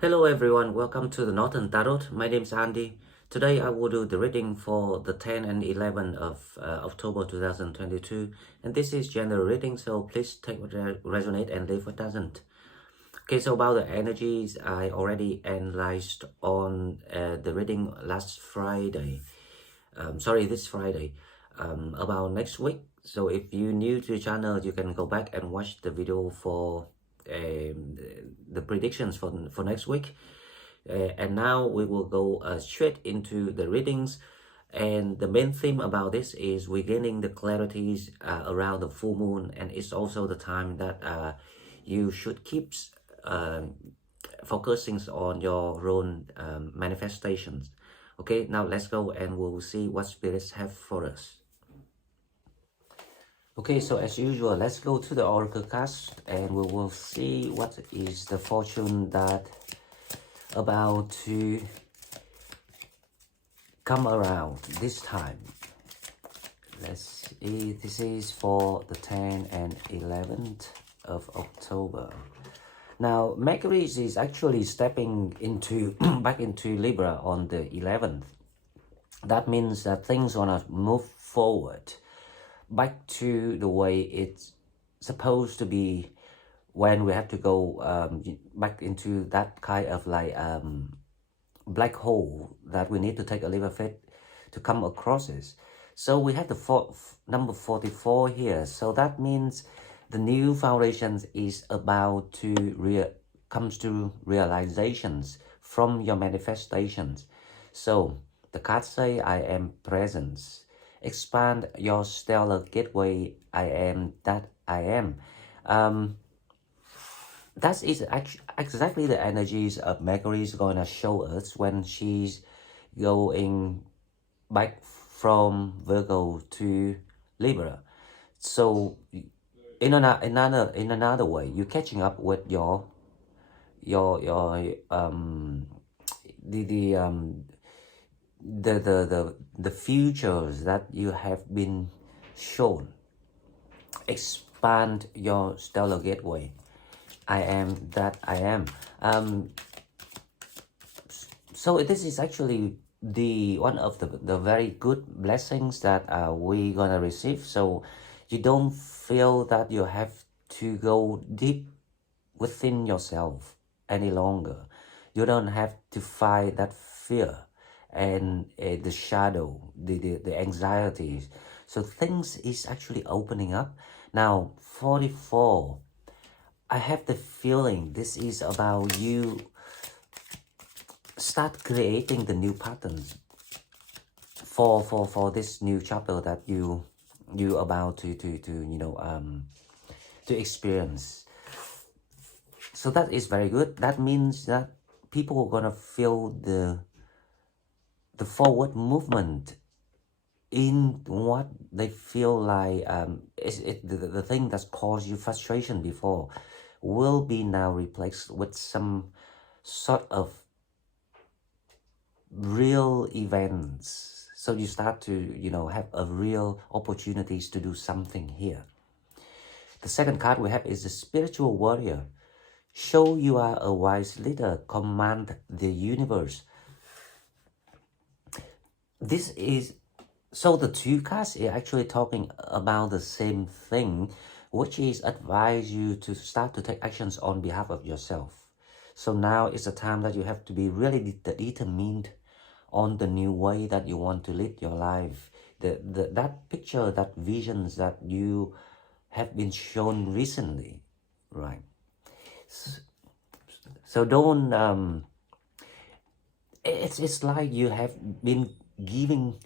Hello everyone, welcome to the Northern Tarot. My name is Andy. Today I will do the reading for the 10 and 11 of October 2022. And this is general reading, so please take what resonate and leave what doesn't. Okay, so about the energies, I already analyzed on the reading last Friday. This Friday, about next week. So if you're new to the channel, you can go back and watch the video for the predictions for next week. And now we will go straight into the readings. And the main theme about this is we're gaining the clarities around the full moon, and it's also the time that you should keep focusing on your own manifestations. Okay, now let's go and we'll see what spirits have for us. Okay, so as usual, let's go to the oracle cast and we will see what is the fortune that about to come around this time. Let's see, this is for the 10th and 11th of October. Now, Mercury is actually stepping into back into Libra on the 11th. That means that things wanna move forward back to the way it's supposed to be when we have to go back into that kind of like black hole that we need to take a leap of faith to come across this. So we have the number 44 here. So that means the new foundations is about to comes to realizations from your manifestations. So the cards say, I am presence. Expand your stellar gateway. I am that I am. That is exactly the energies of Mercury is going to show us when she's going back from Virgo to Libra. So in another way, you're catching up with your the futures that you have been shown. Expand your stellar gateway. I am that I am. So this is actually the one of the very good blessings that we're gonna receive. So you don't feel that you have to go deep within yourself any longer. You don't have to fight that fear and the shadow, the anxieties. So things is actually opening up. Now 44, I have the feeling this is about you start creating the new patterns for this new chapter that you about to experience. So that is very good. That means that people are gonna feel the forward movement in what they feel like the thing that's caused you frustration before will be now replaced with some sort of real events. So you start to have a real opportunities to do something here. The second card we have is the spiritual warrior. Show you are a wise leader, command the universe. This is, so the two cards are actually talking about the same thing, which is advise you to start to take actions on behalf of yourself. So now is the time that you have to be really determined on the new way that you want to lead your life. That picture, that visions that you have been shown recently, right? So don't it's like you have been given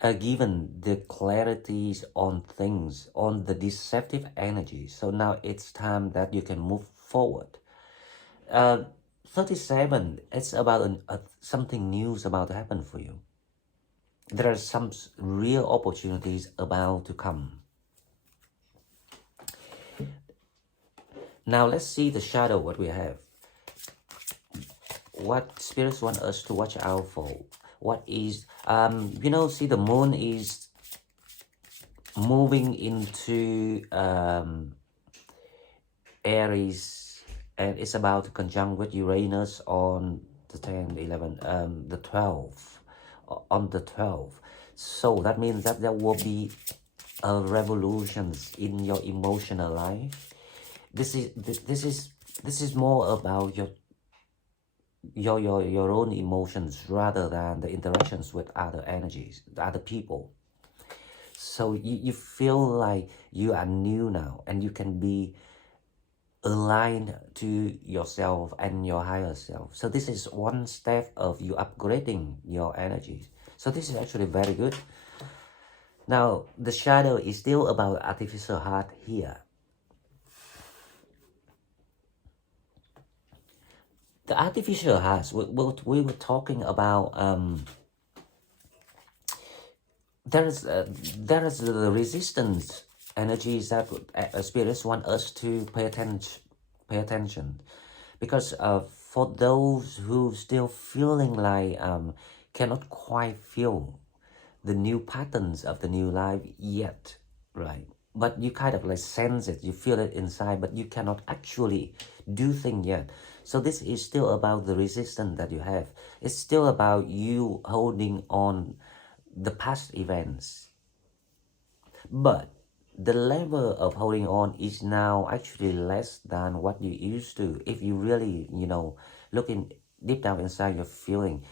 the clarities on things, on the deceptive energy. So now it's time that you can move forward. 37, it's about something new is about to happen for you. There are some real opportunities about to come. Now let's see the shadow, what we have. What spirits want us to watch out for. What is, see the moon is moving into Aries and it's about to conjunct with Uranus on the 10, 11, the 12th, on the 12th. So that means that there will be revolutions in your emotional life. This is more about your own emotions rather than the interactions with other energies, other people. So you feel like you are new now, and you can be aligned to yourself and your higher self. So this is one step of you upgrading your energies. So this is actually very good. Now the shadow is still about artificial heart here. The artificial hearts, we were talking about, there is the resistance energies that spirits want us to pay attention, because for those who still feeling like cannot quite feel the new patterns of the new life yet, right? But you kind of like sense it, you feel it inside, but you cannot actually do things yet. So this is still about the resistance that you have. It's still about you holding on the past events. But the level of holding on is now actually less than what you used to. If you really, looking deep down inside your feeling,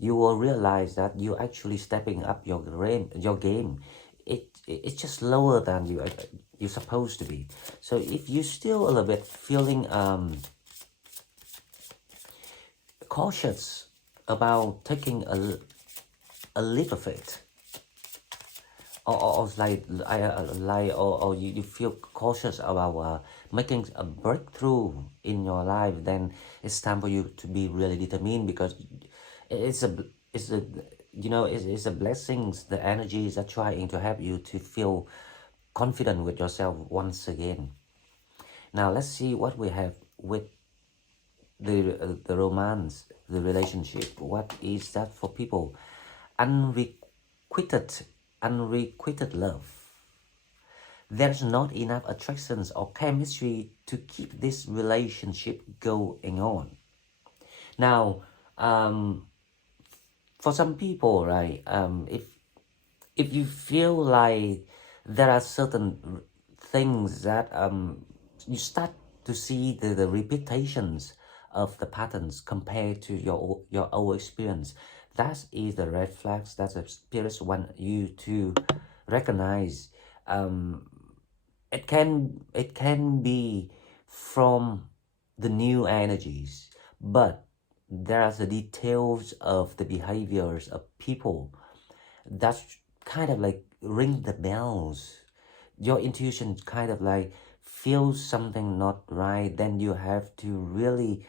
you will realize that you're actually stepping up your game. It's just lower than you're supposed to be. So if you're still a little bit feeling cautious about taking a leap of it, or you feel cautious about making a breakthrough in your life, then it's time for you to be really determined, because it's a blessings. The energies are trying to help you to feel confident with yourself once again. Now let's see what we have with the romance, the relationship. What is that for people? Unrequited love. There's not enough attractions or chemistry to keep this relationship going on. Now, for some people, right, if you feel like there are certain things that you start to see the repetitions of the patterns compared to your old experience, that is the red flags that the spirits want you to recognize. It can be from the new energies, but there are the details of the behaviors of people that kind of like ring the bells. Your intuition kind of like feels something not right, then you have to really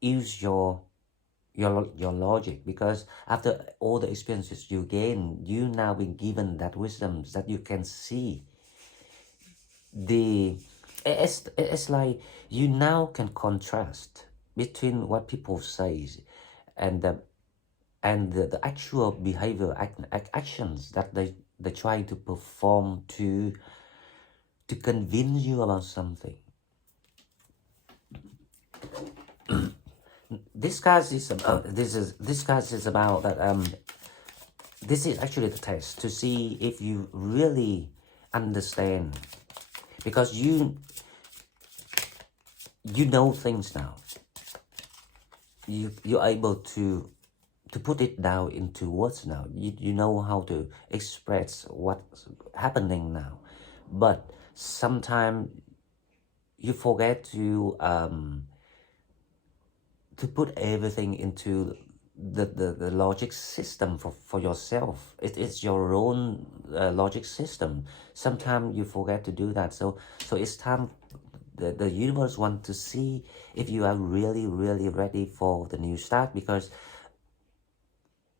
use your logic, because after all the experiences you gain, you now been given that wisdom that you can see it's like you now can contrast between what people say and the actual behavior actions that they try to perform to convince you about something. This card is about that. This is actually the test to see if you really understand, because you know things now. You're able to put it down into words now. You know how to express what's happening now, but sometimes you forget to put everything into the logic system for yourself. It's your own logic system. Sometimes you forget to do that. So it's time. The universe wants to see if you are really ready for the new start, because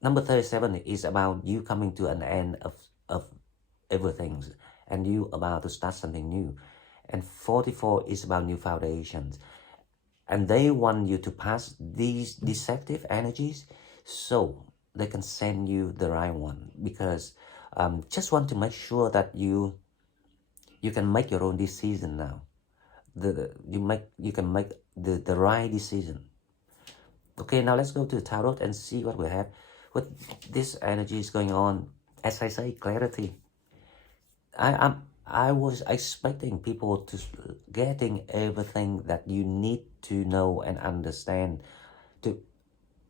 number 37 is about you coming to an end of everything, and you about to start something new. And 44 is about new foundations. And they want you to pass these deceptive energies so they can send you the right one, because just want to make sure that you can make your own decision now. you can make the right decision. Okay, now let's go to the tarot and see what we have. What this energy is going on. As I say, clarity. I was expecting people to getting everything that you need to know and understand to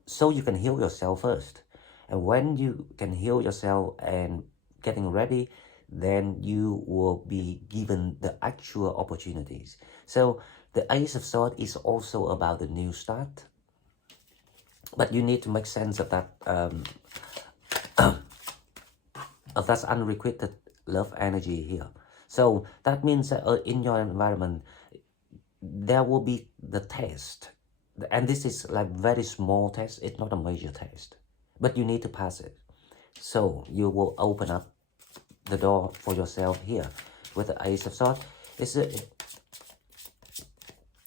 so you can heal yourself first. And when you can heal yourself and getting ready, then you will be given the actual opportunities. So the Ace of Swords is also about the new start, but you need to make sense of that of that unrequited love energy here. So that means that in your environment there will be the test, and this is like very small test. It's not a major test, but you need to pass it. So you will open up the door for yourself here with the Ace of Swords.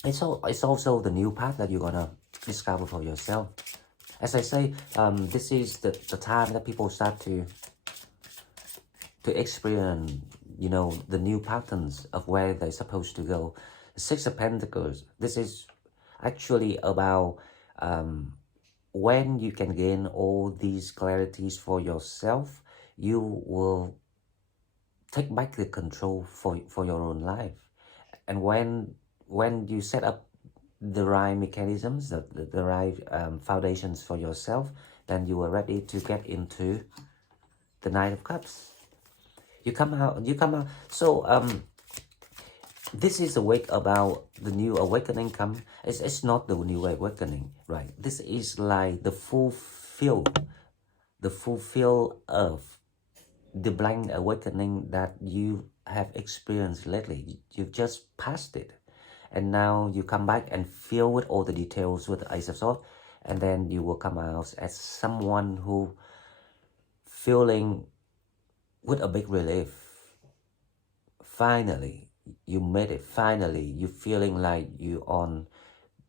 It's also the new path that you're gonna discover for yourself. As I say, this is the time that people start to experience, you know, the new patterns of where they're supposed to go. Six of Pentacles, this is actually about when you can gain all these clarities for yourself, you will take back the control for your own life. And when you set up the right mechanisms, the right foundations for yourself, then you are ready to get into the Knight of Cups. You come out. So this is a week about the new awakening come. It's not the new awakening, right? This is like the fulfill of the blank awakening that you have experienced lately. You've just passed it. And now you come back and fill with all the details with the Ace of Swords. And then you will come out as someone who feeling with a big relief. Finally, you made it. Finally, you're feeling like you're on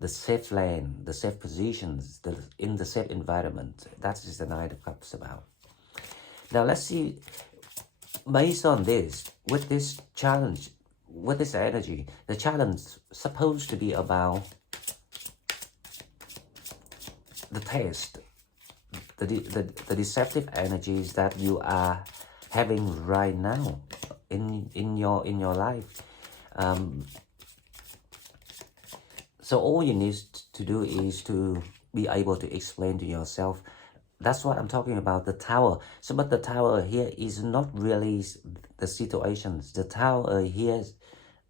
the safe land, the safe positions, in the safe environment. That is the Knight of Cups about. Now let's see, based on this, with this challenge, with this energy, the challenge supposed to be about the test, the deceptive energies that you are having right now in your life. So all you need to do is to be able to explain to yourself. That's what I'm talking about, the Tower. So, but the Tower here is not really the situations. The Tower here,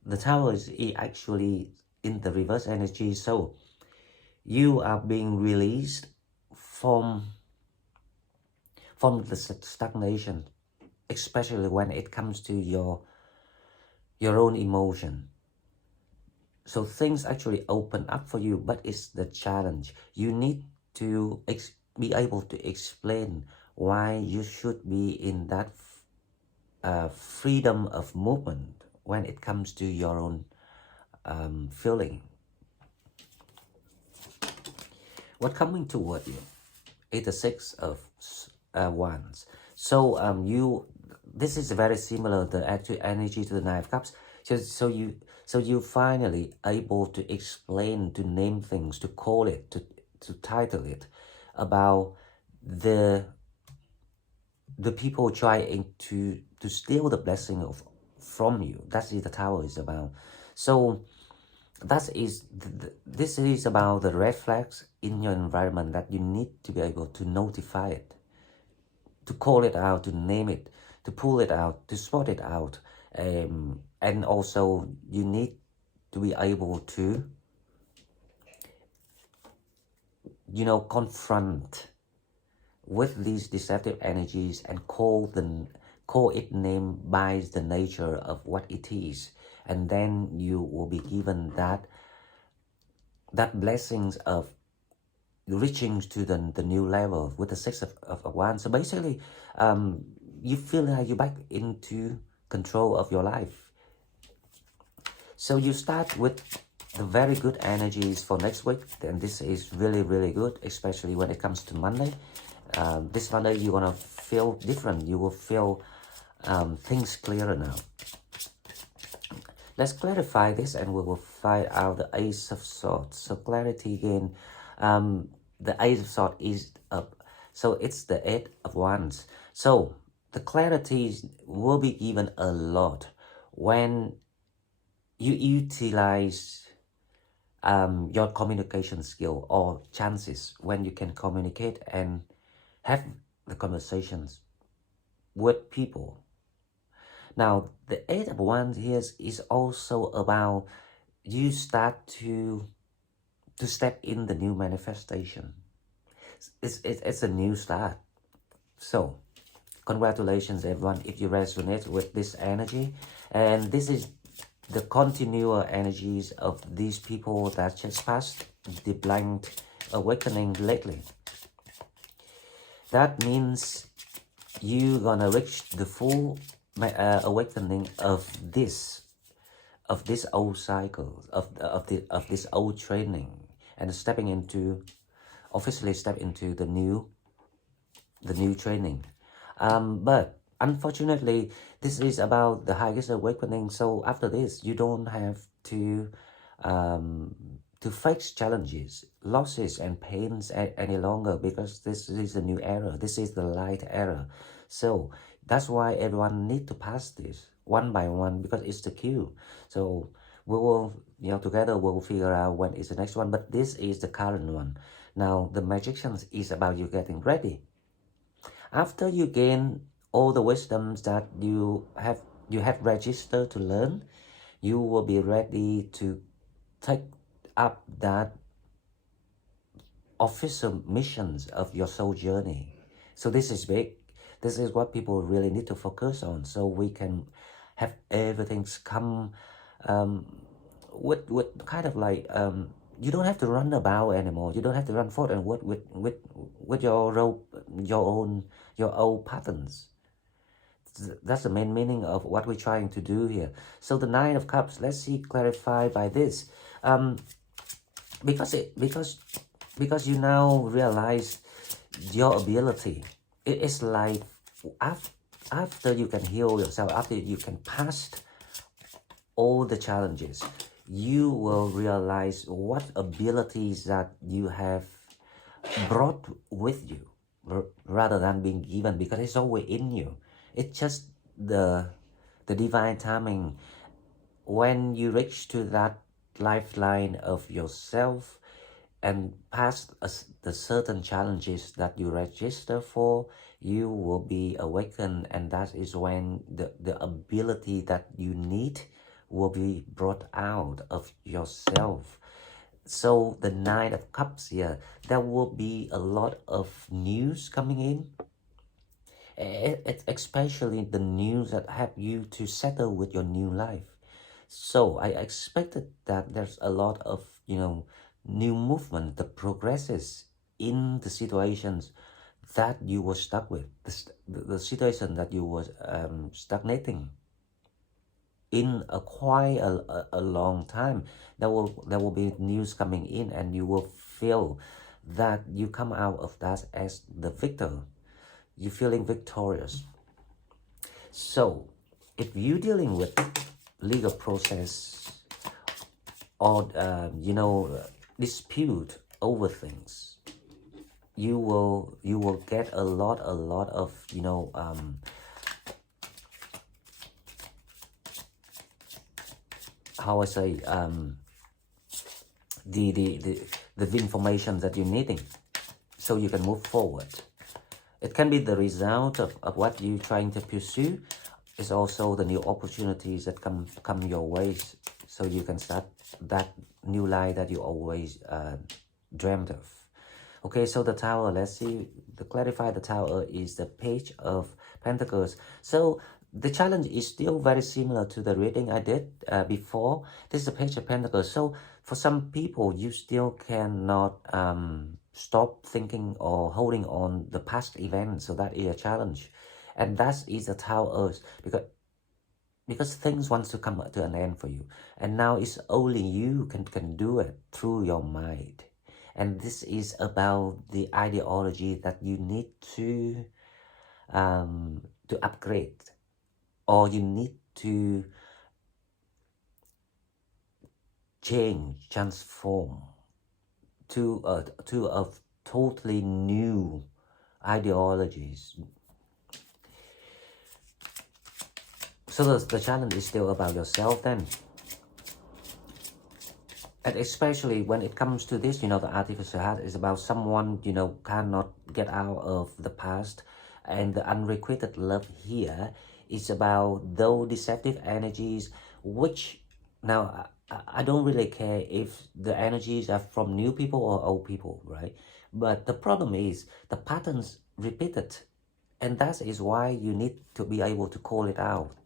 the Tower is actually in the reverse energy. So you are being released from the stagnation, especially when it comes to your own emotion. So things actually open up for you, but it's the challenge. You need to be able to explain why you should be in that freedom of movement when it comes to your own feeling. What coming toward you is the Six of Wands. So this is very similar, the actual energy to the Nine of Cups. So you finally able to explain, to name things, to call it, to title it, about the people trying to steal the blessing from you. That's what the Tower is about. So this is about the red flags in your environment that you need to be able to notify it, to call it out, to name it, to pull it out, to spot it out. And also you need to be able to, you know, confront with these deceptive energies and call it name by the nature of what it is. And then you will be given that blessings of reaching to the new level with the Six of Wands. So basically, you feel like you're back into control of your life. So you start with the very good energies for next week, and this is really, really good, especially when it comes to Monday. This Monday, you're going to feel different. You will feel things clearer now. Let's clarify this and we will find out the Ace of Swords. So clarity again, the Ace of Swords is up. So it's the Eight of Wands. So the clarity will be given a lot when you utilize your communication skill or chances when you can communicate and have the conversations with people. Now, the Eight of Wands here is also about you start to step in the new manifestation. It's a new start. So, congratulations everyone if you resonate with this energy. And this is the continual energies of these people that just passed the blind awakening lately. That means you're gonna reach the full awakening of this old cycles of this old training and stepping into officially step into the new training. But unfortunately, this is about the highest awakening. So after this, you don't have to face challenges, losses, and pains any longer, because this is a new era. This is the light era. So that's why everyone need to pass this one by one, because it's the queue. So we will, together we'll figure out when is the next one. But this is the current one. Now the magicians is about you getting ready. After you gain all the wisdoms that you have registered to learn, you will be ready to take up that official missions of your soul journey. So this is big. This is what people really need to focus on, so we can have everything's come with kind of like you don't have to run about anymore. You don't have to run forward and work with your old patterns. That's the main meaning of what we're trying to do here. So the Nine of Cups, let's see, clarify by this. Because you now realize your ability. It is like after you can heal yourself, after you can pass all the challenges, you will realize what abilities that you have brought with you rather than being given, because it's always in you. It's just the divine timing. When you reach to that lifeline of yourself and pass the certain challenges that you register for, you will be awakened, and that is when the ability that you need will be brought out of yourself. So the Nine of Cups here, there will be a lot of news coming in. It's especially the news that help you to settle with your new life. So I expected that there's a lot of, new movement, the progresses in the situations that you were stuck with, the situation that you were stagnating in a quite a long time. There will be news coming in, and you will feel that you come out of that as the victor. You're feeling victorious. So if you're dealing with legal process or dispute over things, you will get a lot of how I say the information that you're needing, so you can move forward. It can be the result of what you're trying to pursue. It's also the new opportunities that come your ways, so you can start that new life that you always dreamed of. Okay, so the Tower, let's see, to clarify the Tower is the Page of Pentacles. So the challenge is still very similar to the reading I did before. This is the Page of Pentacles. So for some people, you still cannot stop thinking or holding on the past events. So that is a challenge. And that is the Tower, because things want to come to an end for you. And now it's only you can do it through your mind. And this is about the ideology that you need to upgrade, or you need to change, transform to a totally new ideologies. So the challenge is still about yourself then. And especially when it comes to this, the artificial heart is about someone, cannot get out of the past. And the unrequited love here is about those deceptive energies, which now I don't really care if the energies are from new people or old people, right? But the problem is the patterns repeated. And that is why you need to be able to call it out,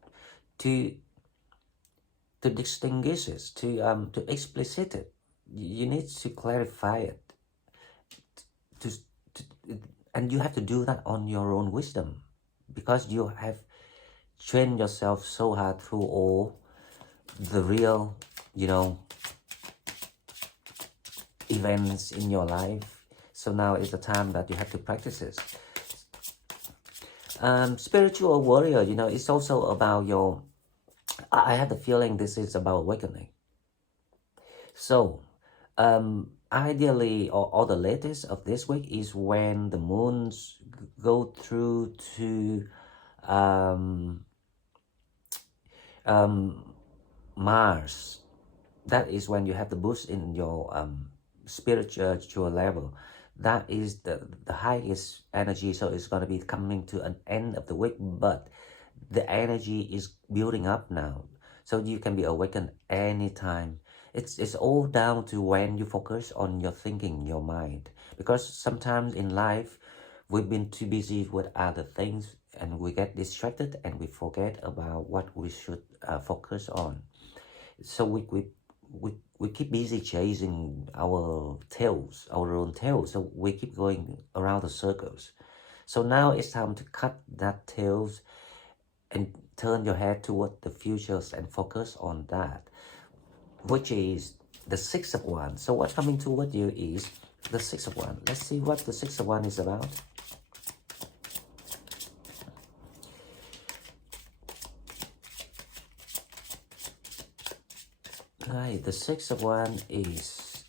to distinguish it, to explicit it. You need to clarify it, to, to, and you have to do that on your own wisdom, because you have trained yourself so hard through all the real, events in your life. So now is the time that you have to practice this. Spiritual warrior, it's also about your, I have the feeling this is about awakening. So, ideally, or the latest of this week is when the moons go through to Mars. That is when you have the boost in your spiritual level. That is the highest energy. So it's going to be coming to an end of the week, but the energy is building up now. So you can be awakened anytime. It's all down to when you focus on your thinking, your mind. Because sometimes in life, we've been too busy with other things and we get distracted and we forget about what we should focus on. So we keep busy chasing our tails, our own tails. So we keep going around the circles. So now it's time to cut that tails and turn your head toward the futures and focus on that, which is the Six of Wands. So what's coming toward you is the Six of Wands. Let's see what the Six of Wands is about. Right, the Six of Wands is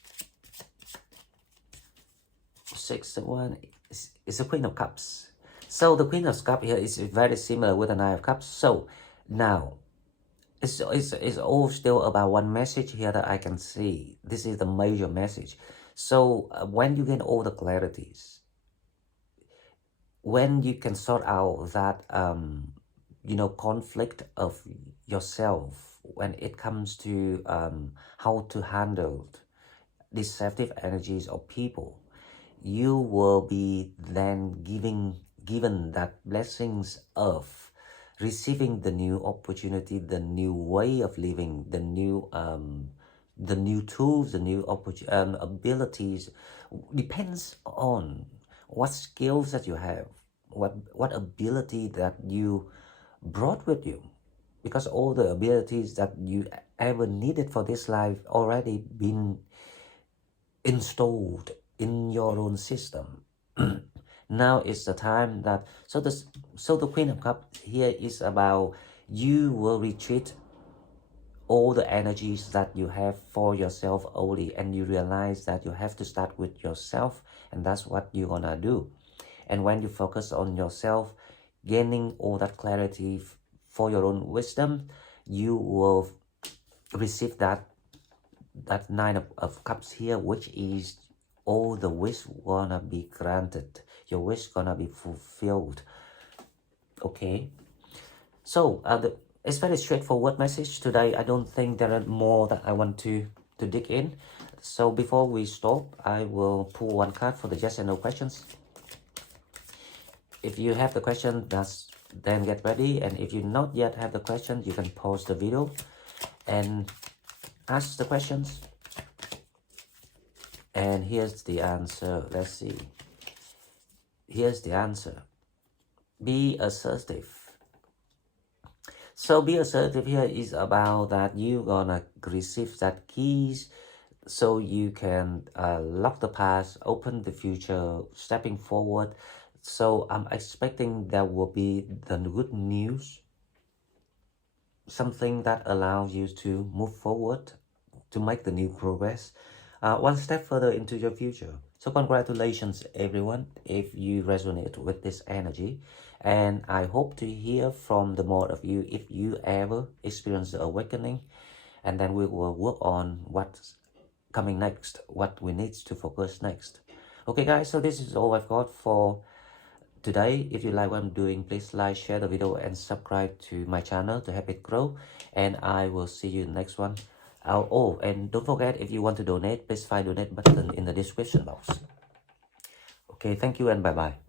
the Queen of Cups. So the Queen of Cups here is very similar with the Nine of Cups. So now it's all still about one message here that I can see. This is the major message. So when you get all the clarities, when you can sort out that conflict of yourself, when it comes to how to handle deceptive energies of people, you will be then given that blessings of receiving the new opportunity, the new way of living, the new tools, the new abilities. Depends on what skills that you have, what ability that you brought with you, because all the abilities that you ever needed for this life already been installed in your own system. Now is the time that, so the Queen of Cups here is about you will retreat all the energies that you have for yourself only, and you realize that you have to start with yourself, and that's what you're gonna do. And when you focus on yourself, gaining all that clarity for your own wisdom, you will receive that Nine of Cups here, which is all the wish gonna be granted. Your wish gonna be fulfilled. Okay, so it's very straightforward message today. I don't think there are more that I want to dig in. So before we stop, I will pull one card for the yes and no questions. If you have the question, then get ready. And if you not yet have the question, you can pause the video and ask the questions. And here's the answer. Let's see. Here's the answer. Be assertive. So be assertive here is about that you're gonna receive that keys so you can lock the past, open the future, stepping forward. So I'm expecting there will be the good news, something that allows you to move forward to make the new progress, one step further into your future. So congratulations everyone if you resonate with this energy, and I hope to hear from the more of you if you ever experience the awakening, and then we will work on what's coming next, what we need to focus next. Okay guys, so this is all I've got for today. If you like what I'm doing, please like, share the video and subscribe to my channel to help it grow, and I will see you in the next one. Oh, and don't forget, if you want to donate, please find donate button in the description box. Okay, thank you and bye bye.